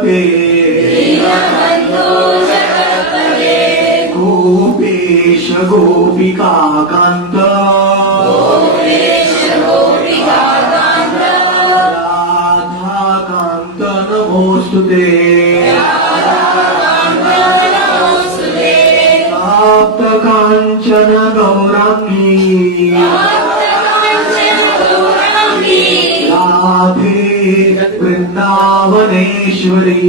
जगत्पते गोपेश गोपिकाकान्त राधाकान्त नमोस्तुते तप्त काञ्चन गौराङ्गी राधे वृन्दावनेश्वरी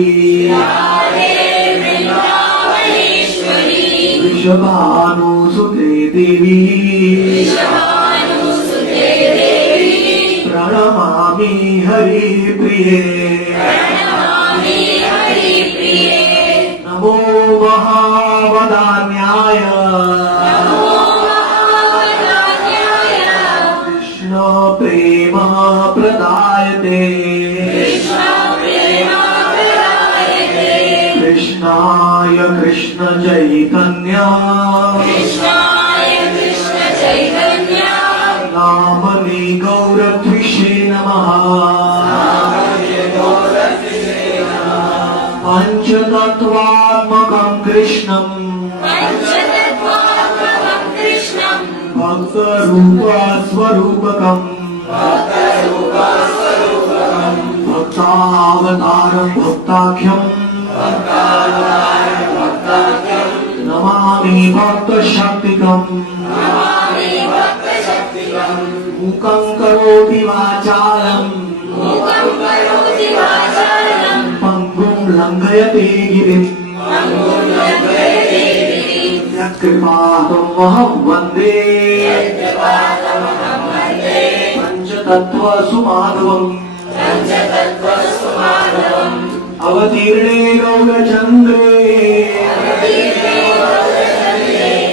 वृषभानुसुते देवी प्रणमामि हरिप्रिये नमो महावदान्याय कृष्ण प्रेम प्रदायते कृष्णाय कृष्ण चैतन्य नामनि गौरत्विषे नमः पंचतत्वात्मकं कृष्णम् भक्तरूपस्वरूपकम् भक्तावतारं भक्ताख्यम् नमामि भक्तशक्तिकम् मूकं करोति वाचालं पङ्गुं लङ्घयते गिरिं यत्कृपातमहं वन्दे पञ्चतत्त्वसुमाधवम् अवतीर्णे गौरचन्द्रे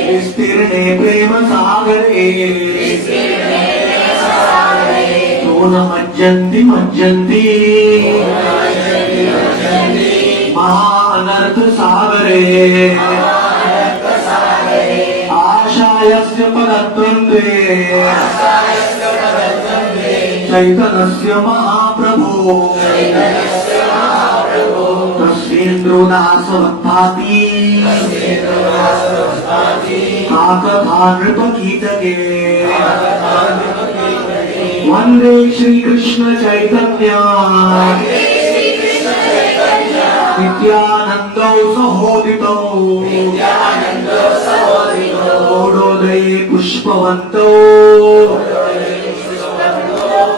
विस्तीर्णे प्रेम सागरे सोनमज्जन्ति मज्जन्ति महानर्थ सागरे आशायस्य पदद्वन्द्वे चैतन्यस्य महाप्रभो तस्येन्द्रोदासवत्पाति काकथा नृपकीटके वन्दे श्रीकृष्ण चैतन्य नित्यानन्दौ सहोदितौ गौरोदये पुष्पवन्तौ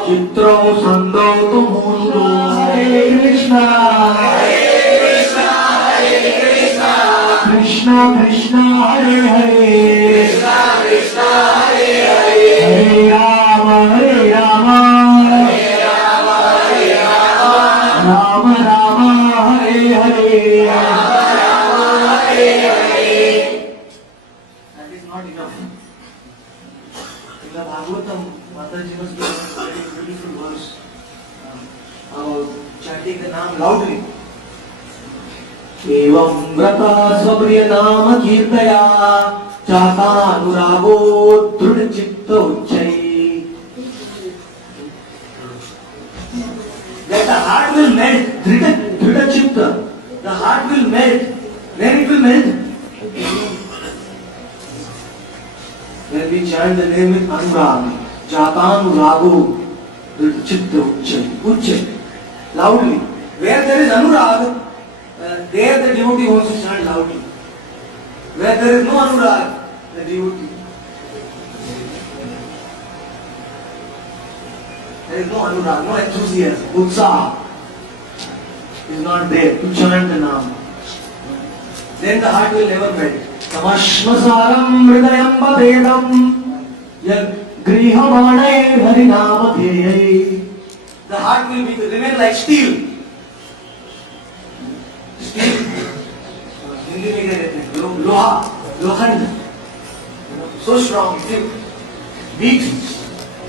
चित्रौ सन्दौ तमोऽस्तु हरे Krishna Krishna Krishna Hare Hare Hare Ram Ram Ram Hare Hare That is not enough. In the Bhagavatam, Mataji was given a very beautiful verse about chanting the name loudly. एवं व्रता स्वप्रिय नाम कीर्तया चातानुरागो दृढ़ चित्त उच्चै. That the heart will melt, dhrita chitta. The heart will melt. When it will melt? When we chant the name with anurag, chatanurago, dhrita chitta uccai, loudly. Where there is anurag, there the devotee wants to chant loudly. Where there is no anurag, the devotee. There is no anurag, no enthusiasm, utsaha is not there to chant the name. Then the heart will never melt. Tamashmasaram hridayam vadedam yad grihamane harinamatheyai. The heart will remain like steel. Steel. Hindi में क्या कहते हैं? लोहा, लोखंड. So strong. Weak.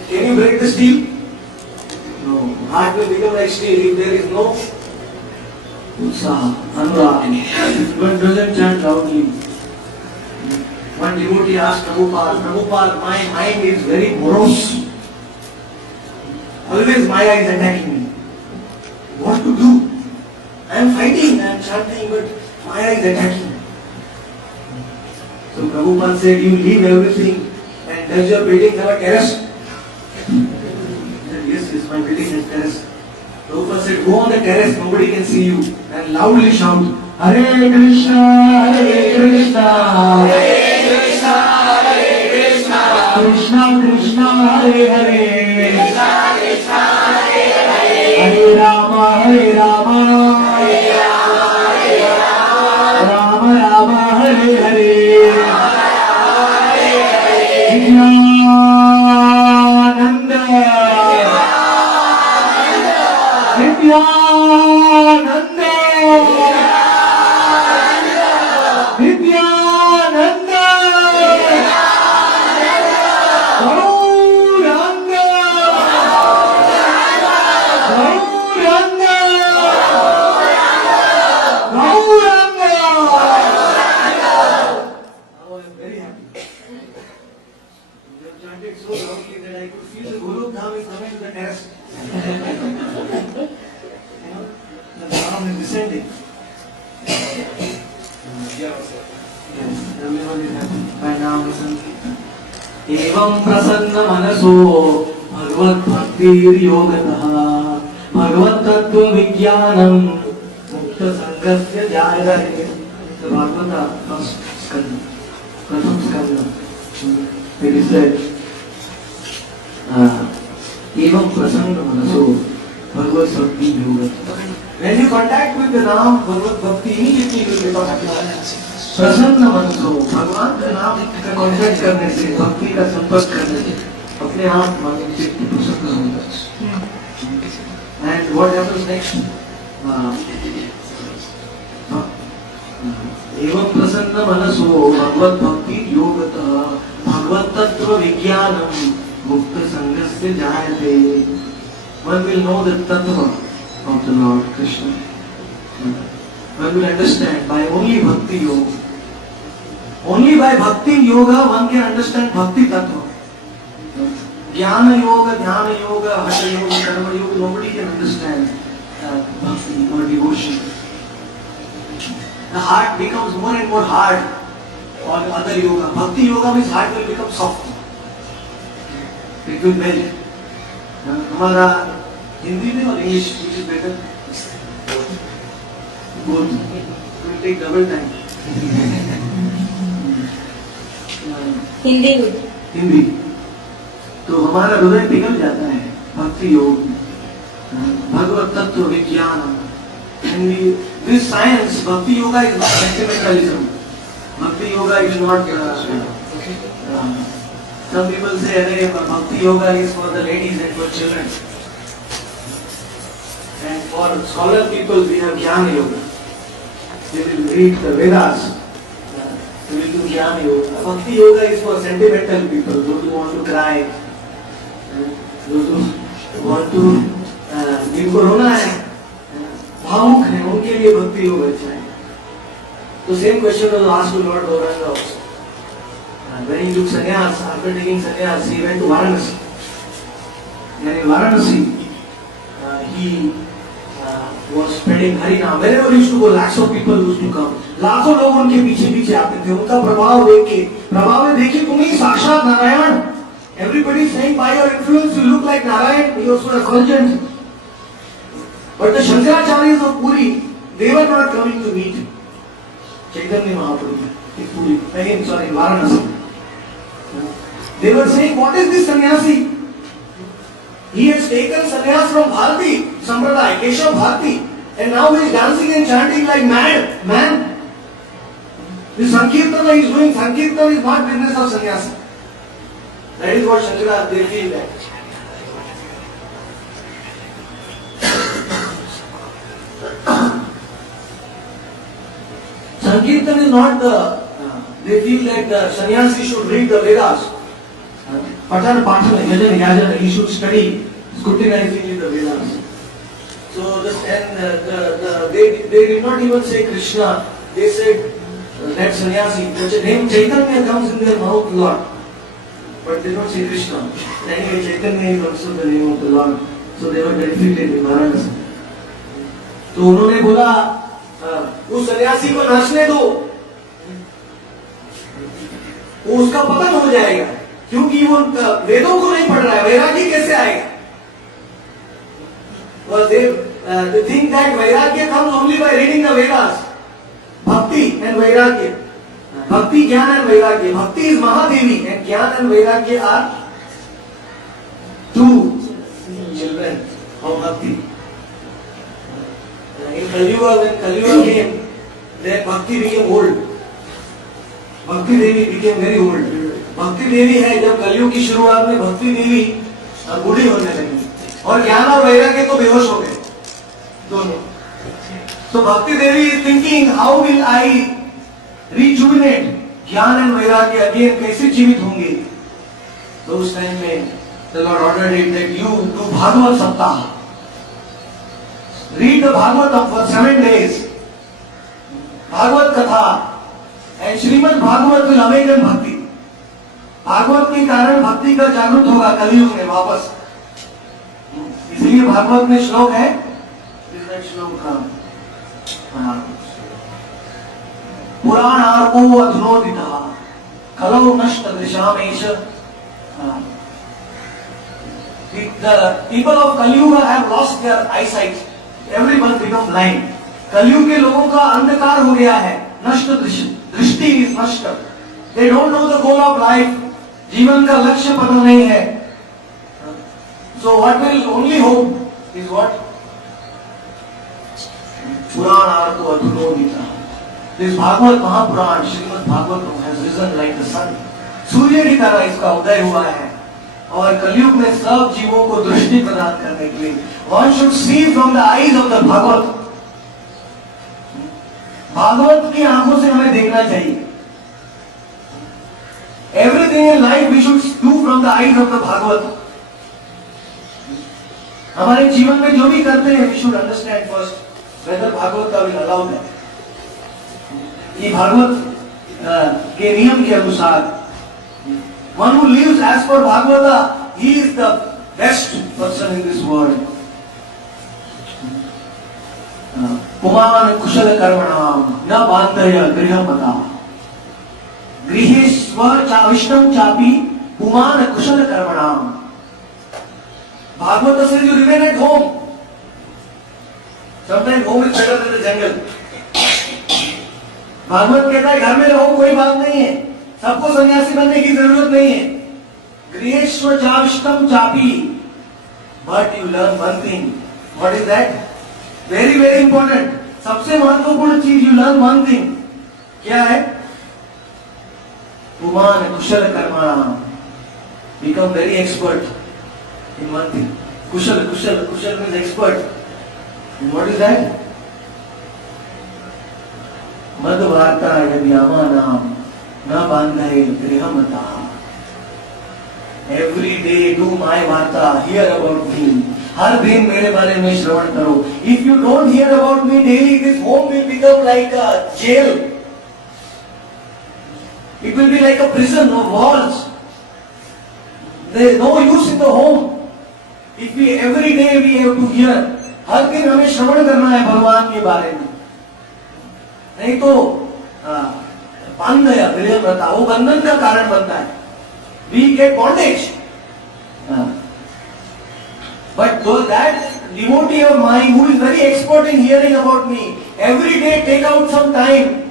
Can you break the steel? No. Heart will become like steel if there is no utsaha, anurag. One doesn't chant loudly. One devotee asked Prabhupada, my mind is very morose. Always Maya is attacking me. What to do? I am fighting, I am chanting, but Maya is attacking. So Prabhupada said, you leave everything, and does your building have a terrace? He said, yes, my building has terrace. Prabhupada said, go on the terrace, nobody can see you, and loudly shout, Hare Krishna, Hare Krishna, Hare Krishna, Hare Krishna, Krishna Krishna, Hare Hare, Krishna Krishna, Hare Hare, Hare Rama, Hare Rama, Hare Rama, Hare Rama, Rama Rama, Hare Hare, Rama Rama, Hare Hare, Nityananda, Nityananda, Nityananda, Gauranga, Gauranga, Gauranga. Now I am very happy. You have chanted so loudly that I could feel the Guru Dham is coming to the terrace. The sound is descending. Everyone is happy. By now listen. एवं प्रसन्न मनसो भगवत भक्तिर योगतः भगवत तत्व विज्ञानम मुक्त संगस्य जायते. The Bhagavata first skanda, pratham skanda. It is said, एवं प्रसन्न मनसो भगवत भक्ति योगतः. When you contact with the name Bhagavad Bhakti, immediately you will become happy. प्रसन्न मनसो, भगवान का नाम का कॉन्टेक्ट करने से, भक्ति का संपर्क करने से अपने आप मन चित्त प्रसन्न होगा. And what happens next? एवं प्रसन्न मनसो भगवत भक्ति योगतः भगवत तत्व विज्ञानम मुक्त संगस्य जायते. One will know the tattva of the Lord Krishna. One will understand by only bhakti yoga. Only by bhakti yoga one can understand bhakti tattva. Jnana yoga, dhyana yoga, hatha yoga, karma yoga, nobody can understand bhakti or devotion. The heart becomes more and more hard for other yoga. Bhakti yoga means heart will become soft. It will melt. हमारा हिंदी में और English which is better? Both. It will take double time. Hindi Hindi तो हमारा हृदय पिघल जाता है भक्ति योग भगवत तत्व विज्ञान. And this science, bhakti yoga is not sentimentalism. Bhakti yoga is not. Some people say, bhakti yoga is for the ladies and for children. And for scholar people, we have jnana yoga. They will read the Vedas. They will do jnana yoga. Bhakti yoga is for sentimental people, those who want to cry, those who want to. जिनको रोना है, भावुक है, उनके लिए भक्ति योग अच्छा है. तो same question was asked to Lord Gauranga also. When he took sannyas, after taking sannyas, he went to Varanasi. And in Varanasi, he was spreading Harinam. Wherever he used to go, lakhs of people used to come. लाखों लोग उनके पीछे पीछे आते थे. उनका प्रभाव देख के तुम ही साक्षात Narayan. Everybody is saying by your influence you look like Narayan. You are so effulgent. But the Shankaracharyas of Puri, they were not coming to meet Chaitanya Mahaprabhu in Puri. Again, sorry, in Varanasi. They were saying, what is this sannyasi? He has taken sannyas from Bharati Sampradaya, Keshav Bharati, and now he is dancing and chanting like mad man. This Sankirtana he is doing. Sankirtana is not business of sannyasi. That is what Shankara they feel like. Sankirtan is not the. They feel that the sannyasi should read the Vedas. Patan, Yajan, Yajan, he should study scrutinizingly the Vedas. So, they did not even say Krishna. They said that sannyasi. The name Chaitanya comes in their mouth a lot. But they don't say Krishna. Anyway, Chaitanya is also the name of the Lord. So they were benefited in Varanasi. तो उन्होंने बोला उस सन्यासी को नाचने दो, वो उसका पतन हो जाएगा, क्योंकि वो वेदों को नहीं पढ़ रहा है, वैराग्य कैसे आएगा? They think that vairagya comes only by reading the Vedas. Bhakti and vairagya. Bhakti, Jnana and vairagya. Bhakti is Mahadevi and Jnana and vairagya are two children of Bhakti. In Kali Yuga, when Kali Yuga came, their Bhakti became old. Bhakti Devi became very old. Bhakti Devi है, जब कलयुग की शुरुआत में भक्ति देवी बूढ़ी होने लगी और ज्ञान और वैराग्य तो बेहोश हो गए दोनों. So Bhakti Devi is thinking, how will I rejuvenate ज्ञान एंड वैराग्य अगेन, कैसे जीवित होंगे? तो उस टाइम में the Lord ordered it that you do Bhagavad Saptah. Read the Bhagavatam for 7 days. Bhagavad Katha and Srimad Bhagavad will awaken Bhakti. Bhagavat के कारण भक्ति का जागृत होगा कलयुग में वापस. इसलिए भागवत में श्लोक है, पुराणार्को अधुनोदितः खलौ नष्ट दृशामेश. The people of Kaliyuga have lost their eyesight. Everyone become blind. कलयुग के लोगों का अंधकार हो गया है, नष्ट दृष्टि is नष्ट. They don't know the goal of life. जीवन का लक्ष्य पता नहीं है. So what will only hope is what? पुराणार्को अधुनोदितः. This Bhagavad Mahapuran, Srimad Bhagavatam has risen like the sun. सूर्य की तरह इसका उदय हुआ है और कलयुग में सब जीवों को दृष्टि प्रदान करने के लिए one should see from the eyes of the Bhagavad. Bhagavat की आंखों से हमें देखना चाहिए. Everything in life we should do from the eyes of the Bhagavad. हमारे जीवन में जो भी करते हैं, we should understand first whether Bhagavat का will allow है. कि भागवत के नियम के अनुसार one who lives as per Bhagavata, he is the best person in this world. पुमान कुशल कर्मणाम न बांधय गृहमता. गृहेश्वर चाविष्टम चापी पुमान कुशल कर्मणाम. Bhagavat says you remain at home. Sometimes home is better than the jungle. Bhagavat कहता है घर में रहो, कोई बात नहीं है, सबको सन्यासी बनने की जरूरत नहीं है. गृहेश्वर चाविष्टम चापी. But you learn one thing. What is that? Very very important. सबसे महत्वपूर्ण चीज, you learn one thing. क्या है? पुमान कुशल कर्मणाम. Become very expert in one thing. Kushal means expert. And what is that? मद वार्ता यद्यामानाम न बांधे गृहमता. Every day do my वार्ता, hear about me. हर दिन मेरे बारे में श्रवण करो. If you don't hear about me daily, this home will become like a jail. It will be like a prison of walls. There is no use in the home. If we every day we have to hear, हर दिन हमें श्रवण करना है भगवान के बारे में. नहीं तो बांधया गृहमता, वो बंधन का कारण बनता है. We get bondage. But though that devotee of mine who is very expert in hearing about me, every day take out some time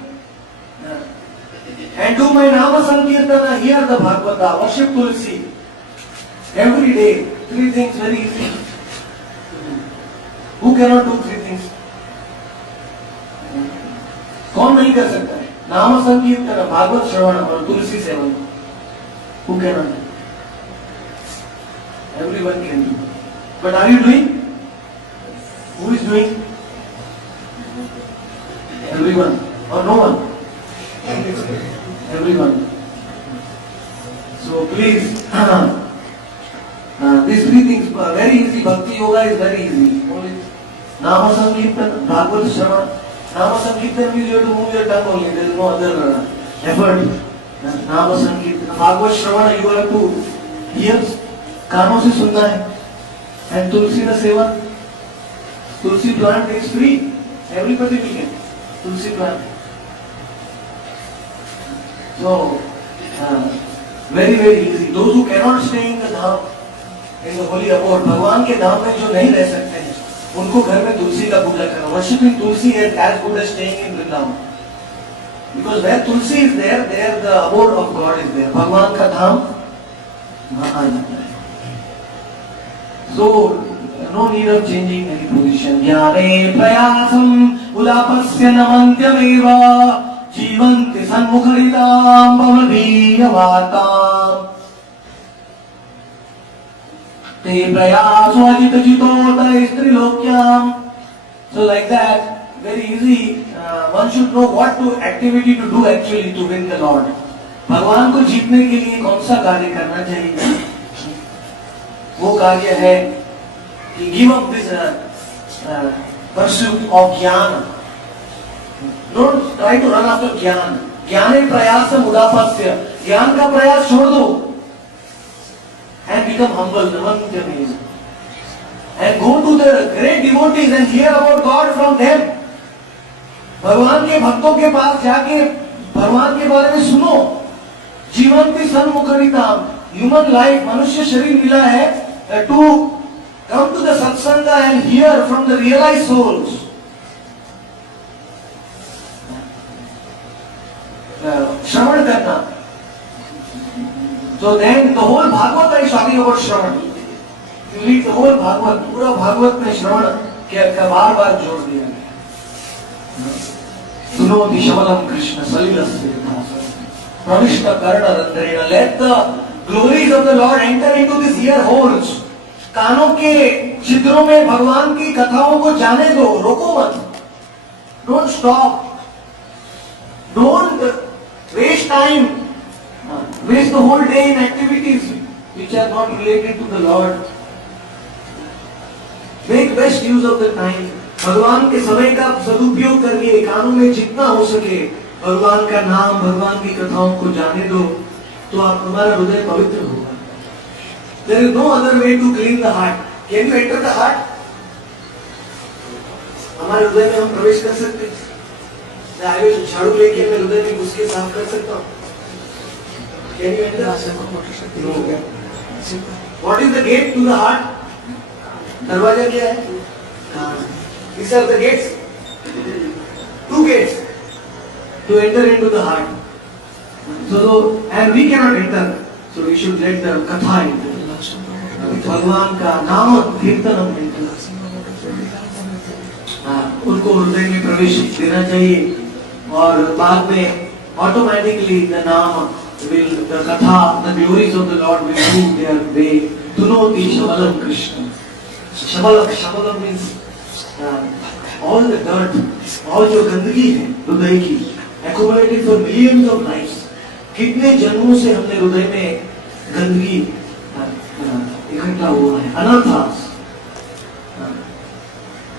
and do my Nama Sankirtana, hear the Bhagavata, worship Tulsi. Every day, 3 things very easy. Who cannot do 3 things? कौन नहीं कर सकता है? नाम संकीर्तन, भागवत श्रवण और तुलसी seven. Who cannot? Everyone can do. But are you doing? Who is doing? Everyone or no one? Everyone. So please, these 3 things are very easy. Bhakti yoga is very easy. Only Nama Sankirtan, Bhagavad Shravan. Nama Sankirtan means you have to move your tongue only. There is no other effort. Nama Sankirtan, Bhagavad Shravan, you have to hear, कानों से सुनना है. And Tulsi का seven, Tulsi plant is free. Everybody will get Tulsi plant. So, very very easy. Those who cannot stay in the dham, in the holy abode, भगवान के धाम में जो नहीं रह सकते हैं, उनको घर में तुलसी का पूजा करना. Worshipping Tulsi is as good as staying in Vrindavan. Because where Tulsi is there, there the abode of God is there. भगवान का धाम वहाँ आ जाता है. So, no need of changing any position. ज्ञाने प्रयासम उदापस्य नमन्त्यमेव जीवन्ति सन्मुखरितां भवदीयवार्ताम् ते प्रयासो अजितजितोत स्त्रीलोक्याम्. So like that, very easy. One should know what to activity to do actually to win the Lord. भगवान को जीतने के लिए कौन सा कार्य करना चाहिए? वो कार्य है कि give up this pursuit of ज्ञान. Don't try to run after ज्ञान. ज्ञाने प्रयासम उदापस्य. ज्ञान का प्रयास छोड़ दो. And become humble, namantyame. And go to the great devotees and hear about God from them. भगवान के भक्तों के पास जाके भगवान के बारे में सुनो. जीवन्ति सन्मुखरिताम. Human life, मनुष्य शरीर मिला है to come to the satsanga and hear from the realized souls. श्रवण करना. So then the whole Bhagavad is talking about Shravan. You read the whole Bhagavad, पूरा भागवत में श्रवण क्या बार बार जोड़ दिया गया. सुनो दिशवलम कृष्ण सलिलस्य प्रविष्ट कर्ण रंध्रेण. Let the glories of the Lord enter into these ear holes. कानों के छिद्रों में भगवान की कथाओं को जाने दो. रोको मत. Don't stop. Don't waste time. Waste the whole day in activities which are not related to the Lord. Make best use of the time. भगवान के समय का सदुपयोग करिए. कानों में जितना हो सके भगवान का नाम, भगवान की कथाओं को जाने दो, तो आप तुम्हारा हृदय पवित्र होगा. There is no other way to clean the heart. Can you enter the heart? हमारे हृदय में हम प्रवेश कर सकते हैं. झाड़ू लेके मैं हृदय में घुस के साफ कर सकता हूँ. Can you enter? No. What is the gate to the heart? दरवाजा क्या है? These are the gates. Two gates to enter into the heart. So, and we cannot enter. So we should let the katha enter. भगवान का नाम कीर्तन हम enter. उनको हृदय में प्रवेश देना चाहिए. और बाद में automatically the नाम will, the katha, the glories of the Lord will move their way. Tunoti Shavalam Krishna. Shavalam means all the dirt, all जो गंदगी है हृदय की, accumulated for millions of lives. कितने जन्मों से हमने हृदय में गंदगी इकट्ठा हुआ है. Anarthas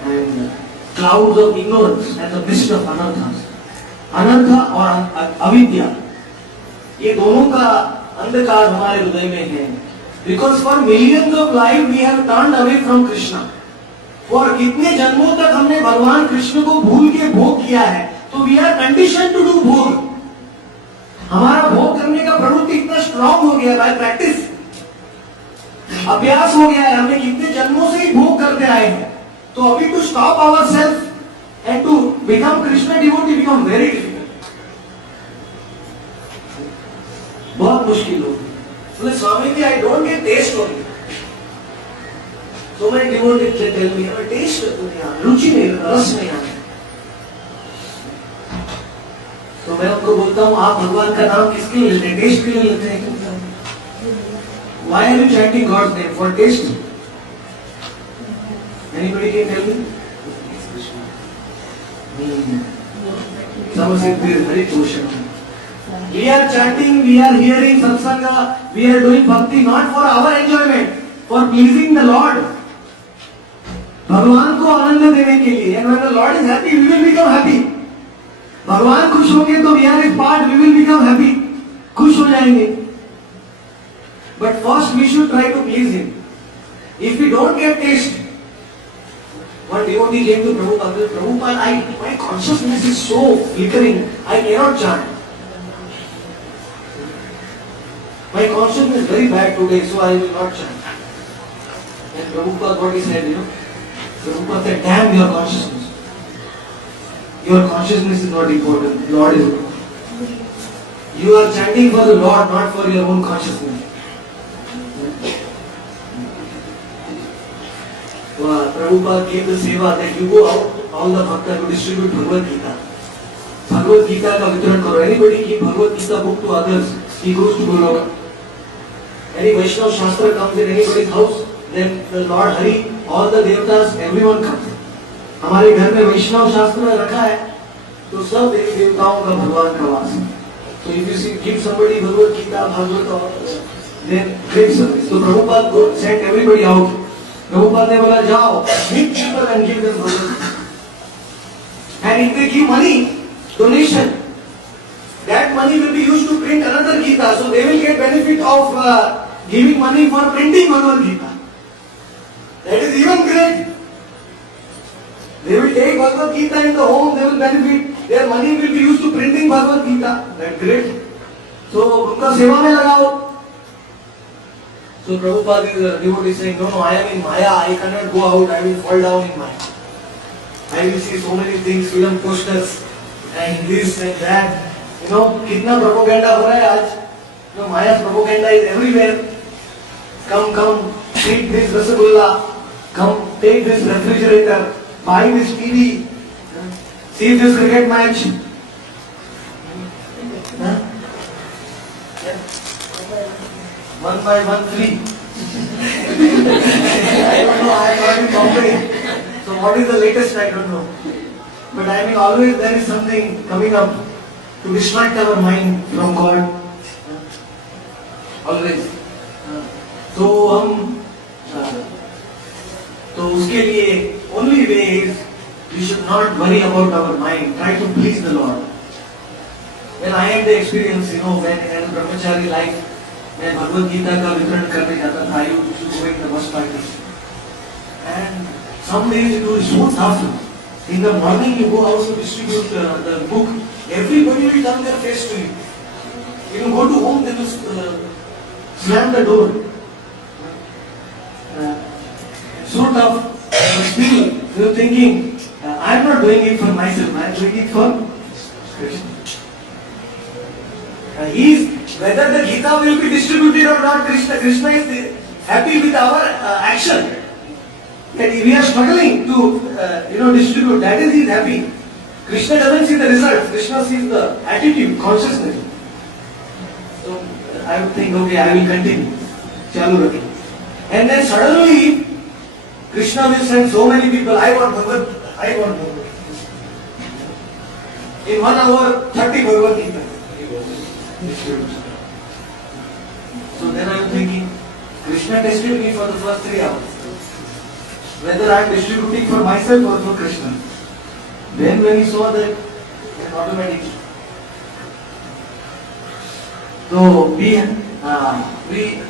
and clouds of ignorance and the mist of anarthas. अनर्था और अविद्या, ये दोनों का अंधकार हमारे हृदय में है. Because for millions of lives we have turned away from Krishna. और कितने जन्मों तक हमने भगवान कृष्ण को भूल के भोग किया है. तो we are conditioned to do भोग. हमारा भोग करने का प्रवृत्ति इतना स्ट्रॉन्ग हो गया है. प्रैक्टिस, अभ्यास हो गया है. हमने कितने जन्मों से ही भोग करते आए हैं. तो अभी to stop ourselves and to become Krishna devotee become very difficult. बहुत मुश्किल होगी. बोले Swami ji, I don't get taste of it. So many devotees tell me, हमें taste नहीं आता, रुचि नहीं, रस नहीं आता. तो मैं उनको बोलता हूँ, आप भगवान का नाम किसके लिए लेते हैं? टेस्ट के लिए लेते हैं. Why are you chanting God's name? For taste? Anybody can tell me? We are chanting, we are hearing satsanga, we are doing bhakti not for our enjoyment, for pleasing the Lord. भगवान को आनंद देने के लिए. And when the Lord is happy, we will become happy. भगवान खुश होंगे तो we are his part, we will become happy. खुश हो जाएंगे. But first we should try to please him. If we don't get taste, One devotee came to Prabhupada. Prabhupada, my consciousness is so flickering. I cannot chant. My consciousness is very bad today, so I will not chant. And Prabhupada, what he said, Prabhupada said, damn your consciousness. Your consciousness is not important. Lord is important. You are chanting for the Lord, not for your own consciousness. Prabhupada gave the seva that you go out, all the bhakta to distribute Bhagavad Gita. Bhagavad Gita ka vitran karo. Anybody give Bhagavad Gita book to others, he goes to Goloka. Any Vaishnava Shastra comes in anybody's house, then the Lord Hari, all the devatas, everyone comes. हमारे घर में वैष्णव शास्त्र रखा है, तो सब देवी देवताओं का भगवान का वास है. So if you see, give somebody Bhagavad Gita, Bhagavad, then great service. So Prabhupada sent everybody out. Prabhupada ने बोला जाओ, meet people and give them Bhagavad Gita. And if they give money, donation, that money will be used to print another Gita. So they will get benefit of giving money for printing Bhagavad Gita. That is even great. They will take Bhagavad Gita in the home, they will benefit. Their money will be used to printing Bhagavad Gita. That's great. So, उनका सेवा में लगाओ. So Prabhupada is a devotee saying, no, I am in Maya, I cannot go out, I will fall down in Maya. I will see so many things, film posters, and this and that. कितना propaganda हो रहा है आज. Maya's propaganda is everywhere. Come, take this Rasagulla, come, take this refrigerator, buy this TV, see this cricket match. One by one, three. I don't know, I am not in Bombay. So what is the latest, I don't know. But I mean, always there is something coming up to distract our mind from God. Always. तो उसके लिए only way is we should not worry about our mind. Try to please the Lord. When I had the experience, when in brahmachari life, मैं भगवद गीता का वितरण करने जाता था. I used to go in the bus parties. And some days it was so tough. In the morning you go out to distribute the book. Everybody will turn their face to you. You go to home, they will slam the door. So tough. But still, you are thinking, I am not doing it for myself. I am doing it for Krishna. Whether the Gita will be distributed or not, Krishna is happy with our action. That we are struggling to distribute. That is, he is happy. Krishna doesn't see the result. Krishna sees the attitude, consciousness. So I would think, okay, I will continue. Chalu rakhi. And then suddenly, Krishna will send so many people. I want Bhagavad. In 1 hour, 30 Bhagavad Gita. So then I am thinking, Krishna tested me for the first 3 hours. Whether I am distributing for myself or for Krishna. Then when he saw that, then automatically. So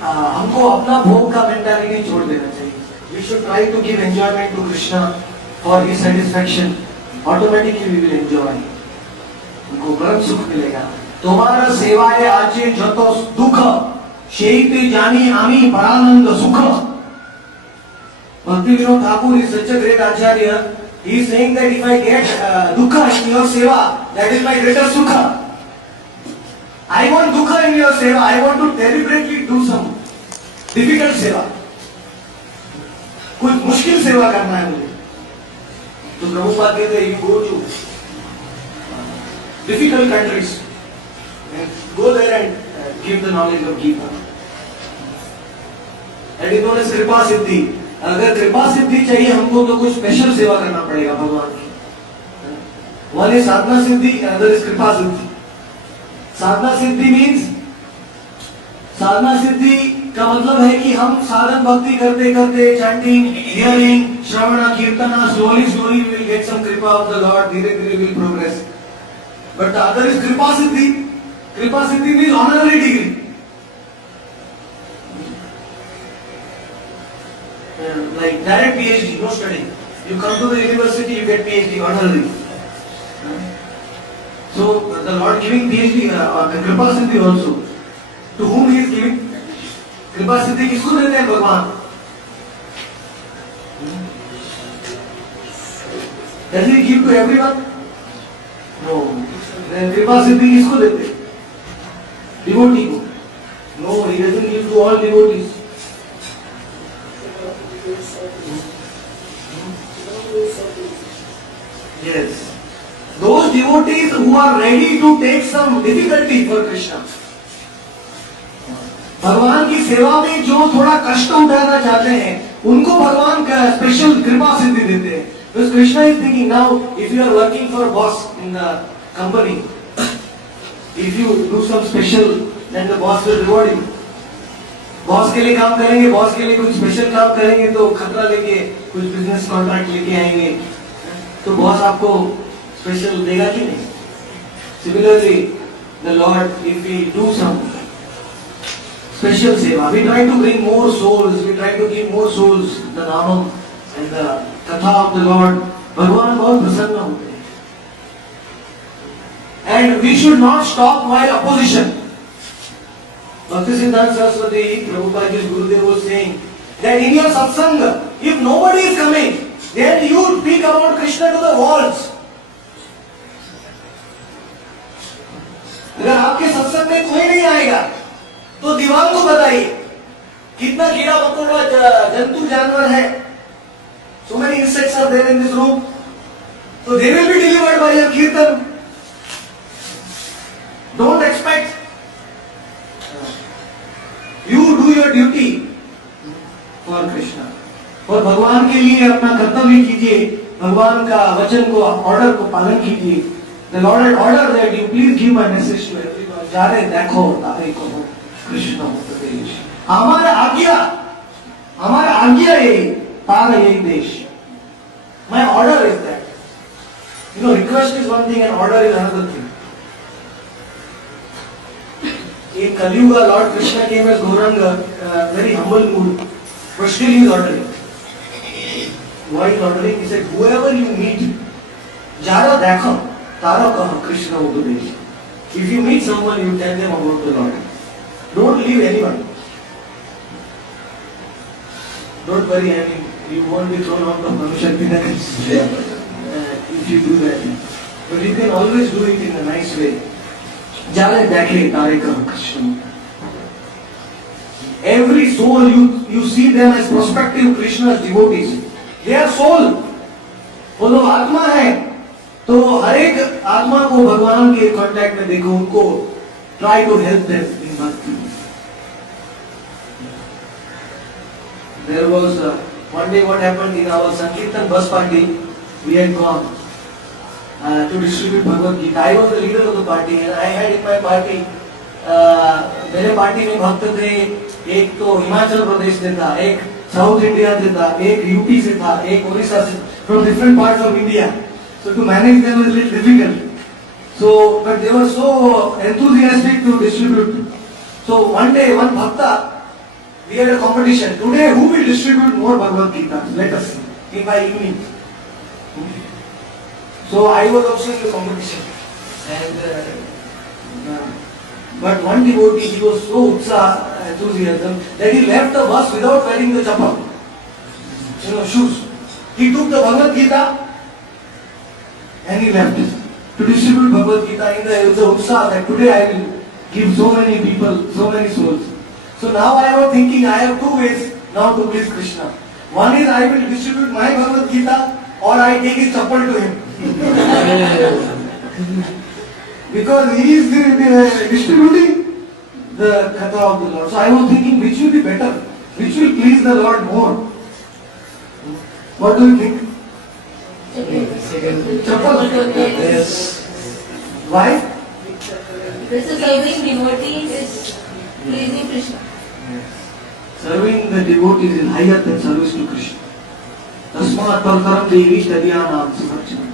हमको अपना भोग का mentality छोड़ देना चाहिए. We should try to give enjoyment to Krishna for his satisfaction. Automatically we will enjoy. हमको परम सुख मिलेगा. तुम्हारा सेवाए आचे जतो दुख शेते जानी आमी परानंद सुख. Bhakti Vinod Thakur is such a great acharya. He is saying that if I get dukha in your seva, that is my greatest sukha. I want dukha in your seva. I want to deliberately do some difficult seva. कुछ मुश्किल सेवा करना है मुझे. तो प्रभुपाद कहते हैं, you go to difficult countries and go there and give the knowledge of Gita. And it known as कृपा सिद्धि. अगर कृपा सिद्धि चाहिए हमको तो कुछ स्पेशल सेवा करना पड़ेगा भगवान की. One is Sadhana Siddhi, another is कृपा सिद्धि. साधना सिद्धि means, साधना सिद्धि का मतलब है कि हम साधन भक्ति करते करते चैंटिंग, हियरिंग, श्रवण, कीर्तना, slowly we will get some कृपा of the Lord. धीरे धीरे will progress. But the other is कृपा सिद्धि. कृपा सिद्धि means honorary degree. Like direct PhD, no study. You come to the university, you get PhD honorary. So the Lord giving PhD, Kripa Siddhi also. To whom He is giving? Kripa Siddhi किसको देते हैं भगवान? Does He give to everyone? No. Then Kripa Siddhi किसको देते हैं? Devotee को. No, He doesn't give to all devotees. Yes. Those devotees who are ready to take some difficulty for Krishna. भगवान की सेवा में जो थोड़ा कष्ट उठाना चाहते हैं, उनको भगवान का स्पेशल कृपा सिद्धि देते हैं. Because Krishna is thinking now, if you are working for a boss in the company, if you do some special, then the boss will reward you. Boss के लिए काम करेंगे, बॉस के लिए कुछ स्पेशल काम करेंगे तो खतरा लेके कुछ बिजनेस कॉन्ट्रैक्ट लेके आएंगे, तो बॉस आपको स्पेशल देगा कि नहीं? Similarly, the Lord, if we do some special seva, we try to bring more souls, we try to give more souls the Namam and the Katha of the Lord. भगवान बहुत प्रसन्न होते हैं. And we should not stop while opposition. Bhaktisiddhanta Saraswati, Prabhupada's Gurudev was saying that in your satsanga, if nobody is coming, then you speak about Krishna to the walls. अगर आपके सत्संग में कोई नहीं आएगा, तो दीवार को बताइए कितना कीड़ा मकोड़ा जंतु जानवर है. So many insects are there in this room. So they will be delivered by your kirtan. Don't expect. You do your duty for Krishna. और भगवान के लिए अपना कर्तव्य कीजिए, भगवान का वचन को ऑर्डर को पालन कीजिए. The Lord had ordered that you please give my message to everyone. जा रहे देखो तारे को कृष्ण उपदेश. हमारा आज्ञा यही, तारा यही देश. My order is that. You know, request is one thing and order is another thing. In Kali Yuga, Lord Krishna came as Gauranga, very humble mood, but still he is ordering. Why is ordering? He said, whoever you meet, Jara Dekha, Tara Kaha, Krishna Upadesh. If you meet someone, you tell them about the Lord. Don't leave anyone. Don't worry, I mean, you won't be thrown out of Manushakti if you do that. But you can always do it in a nice way. Jale dekhe tare kaha Krishna. Every soul you see them as prospective Krishna's devotees. They are soul. वो लोग आत्मा है, तो हर एक आत्मा को भगवान के कांटेक्ट में देखो, उनको try to help them in bhakti. There was one day what happened in our Sankirtan bus party, we had gone to distribute Bhagavad Gita. I was the leader of the party and I had in my party, मेरे party में भक्त थे, एक तो हिमाचल प्रदेश से था, एक south India से था, एक यूपी से था, एक ओडिशा से, from different parts of India. So to manage them was a little difficult. So, but they were so enthusiastic to distribute. So one day, one bhakta, we had a competition. Today, who will distribute more Bhagavad Gita? Let us see. In my evening. So I was also in the competition. And but one devotee, he was so enthusiasm that he left the bus without wearing the chappal, shoes. He took the Bhagavad Gita and he left to distribute Bhagavad Gita in the utsaha that today I will give so many people, so many souls. So now I was thinking I have two ways now to please Krishna. One is I will distribute my Bhagavad Gita or I take his chappal to him. Because he is distributing the Katha of the Lord. So I was thinking which will be better, which will please the Lord more. What do you think? Chappal. Yes. Why? Because serving devotees is pleasing Krishna. Serving the devotees is higher than service to Krishna. Tasmat parkaram devi tadyanam sivarchanam.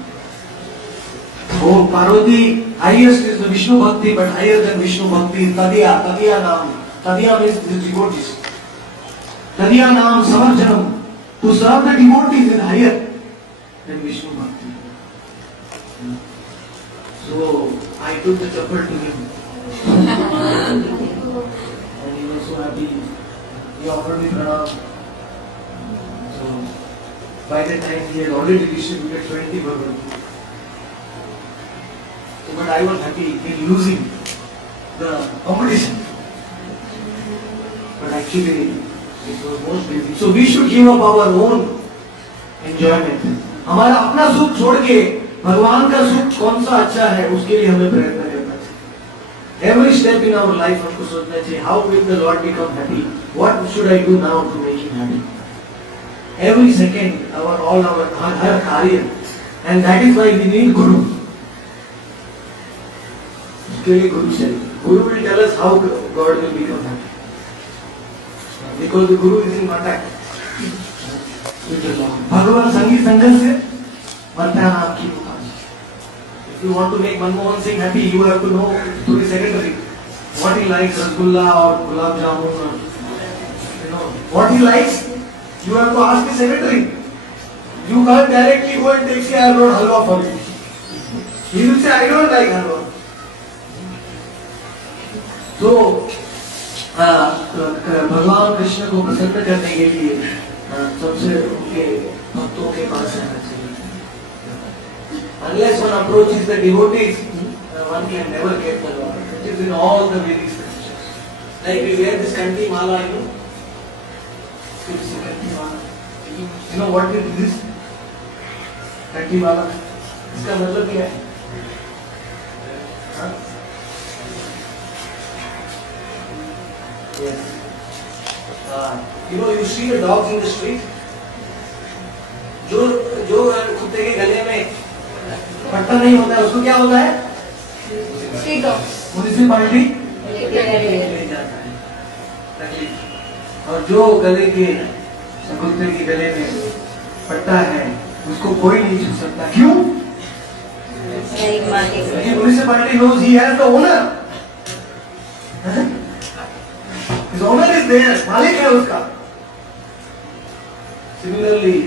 Oh, Parvati, highest is the Vishnu Bhakti, but higher than Vishnu Bhakti is Tadya Nam. Tadya means the devotees. Tadya Nam Samarjanam. To serve the devotees is higher. than Vishnu Bhakti. So I took the chappal to him. And he was so happy. He offered me pranam. So by that time he had already distributed 20 Bhagavad Gita. So, but I was happy in losing the competition. But actually it was most busy. So we should give up our own enjoyment. हमारा अपना सुख छोड़ के भगवान का सुख कौन सा अच्छा है उसके लिए हमें प्रयत्न करना चाहिए. Every step in our life हमको सोचना चाहिए how will the Lord become happy? What should I do now to make him happy? Every second all our कार्य, and that is why we need Guru. उसके लिए गुरु चाहिए. Guru will tell us how God will become happy. Because the Guru is in contact with the Lord. भगवान संगीत संगत से मरता आपकी दुकान. If you want to make Manmohan Singh happy, you have to know through his secretary what he likes, rasgulla or gulab jamun, or you know what he likes. You have to ask the secretary. You can't directly go and take, say, I brought halwa for you. He will say, I don't like halwa. So, भगवान कृष्ण को प्रसन्न करने के लिए सबसे उनके भक्तों के पास रहना चाहिए. Unless one approaches the devotees, one can never get the Lord. It is in all the Vedic scriptures. Like we wear this kanti mala, you know. It's a kanti mala. You know what is this? Kanti mala. इसका मतलब क्या है? Yes. You know, you see the dogs in the street. जो कुत्ते के गले में पट्टा नहीं होता है उसको क्या होता है? Street dog. म्युनिसिपालिटी ले जाता है. और जो गले के कुत्ते के गले में पट्टा है उसको कोई नहीं छू सकता. क्यों? क्योंकि municipality knows he has the owner. His owner is there. मालिक है उसका. Similarly,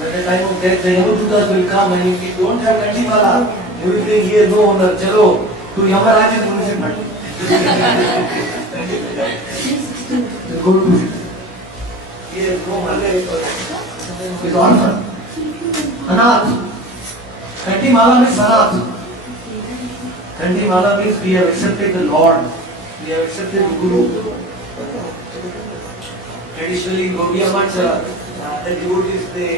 at the time of death, the Yamadutas will come, and if you don't have kanti mala, you will think here no owner. Chalo, to Yamaraj is municipality. Go to here, no owner. His orphan. Anath. Kanti mala means anath. Kanti mala means we have accepted the Lord. We have accepted the Guru. Traditionally, in Gaudiya Math, the devotees they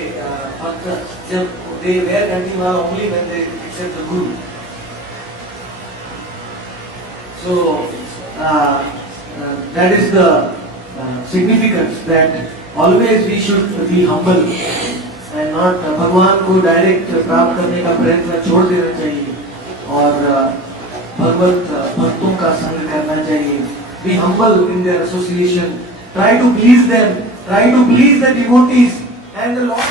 wear kanti mala only when they accept the Guru. So that is the significance that always we should be humble and not भगवान को direct प्राप्त करने का प्रयत्न छोड़ देना चाहिए और भगवत भक्तों का संग करना चाहिए. Be humble in their association. Try to please them. Try to please the devotees and the Lord.